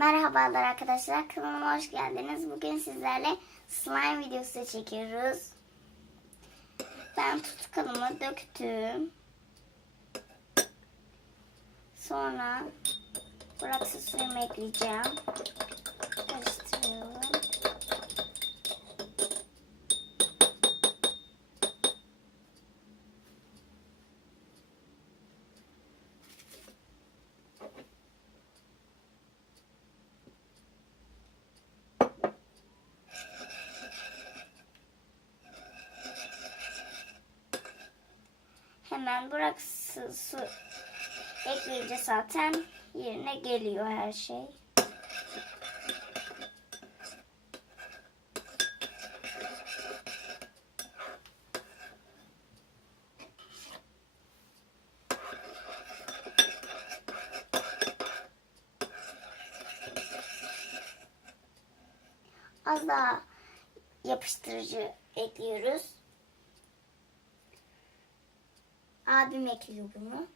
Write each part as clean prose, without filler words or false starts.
Merhabalar arkadaşlar, kanalıma hoş geldiniz. Bugün sizlerle slime videosu çekiyoruz. Ben tutkalımı döktüm. Sonra bıraksı suyumu ekleyeceğim. Karıştırıyorum. Hemen bıraksı su ekleyince zaten yerine geliyor her şey. Az daha yapıştırıcı ekliyoruz. Abim ekliyor bunu.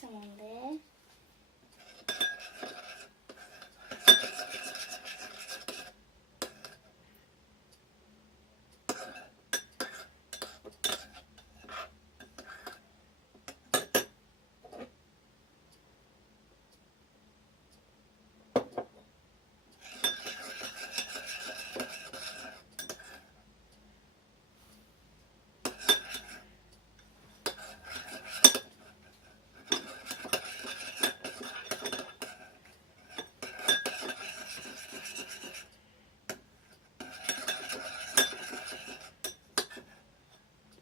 Tamamdır.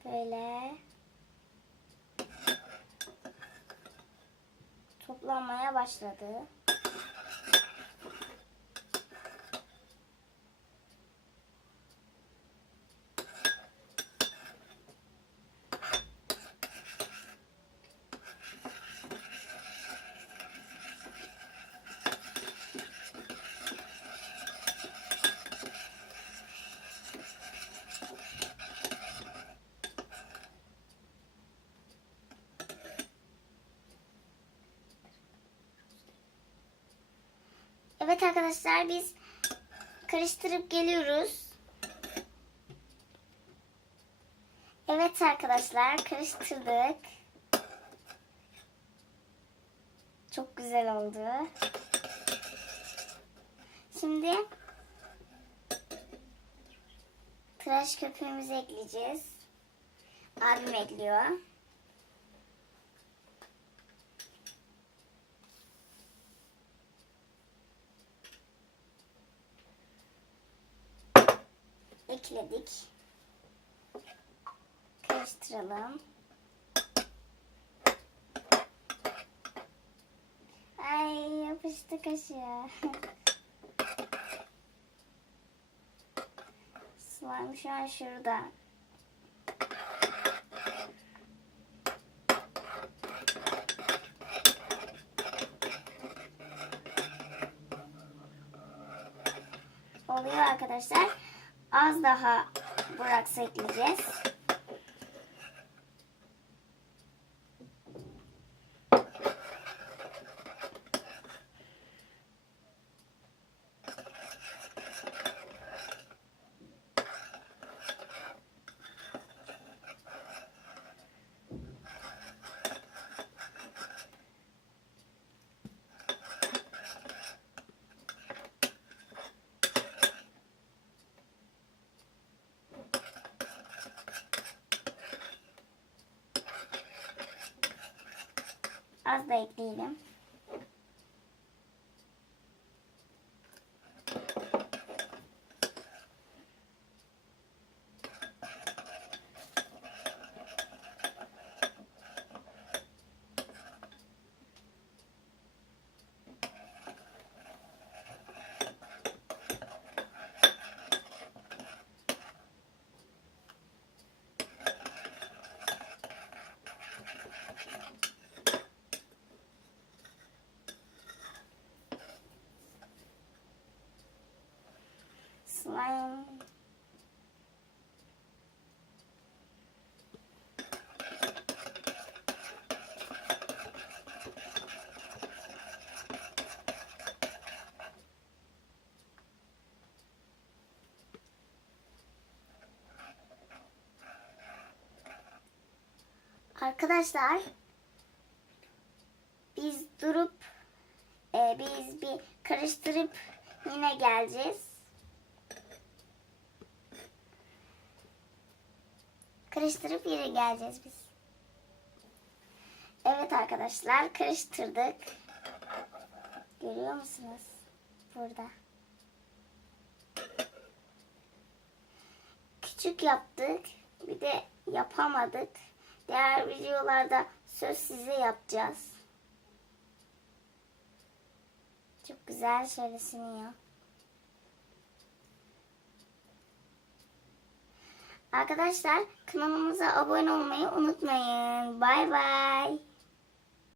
Böyle toplanmaya başladı. Evet arkadaşlar, biz karıştırıp geliyoruz. Evet arkadaşlar, karıştırdık. Çok güzel oldu. Şimdi tıraş köpüğümüzü ekleyeceğiz. Abim ekliyor. Ekledik. Karıştıralım. Ay, yapıştı kaşığa. Slime şu an şurada. Oluyor arkadaşlar. Az daha bıraksa ekleyeceğiz. Az da ekleyelim. Arkadaşlar biz durup biz bir karıştırıp yine geleceğiz. Karıştırıp yine geleceğiz biz. Evet arkadaşlar, karıştırdık. Görüyor musunuz? Burada. Küçük yaptık. Bir de yapamadık. Diğer videolarda söz size yapacağız. Çok güzel şöyle siniyor. Arkadaşlar kanalımıza abone olmayı unutmayın. Bay bay.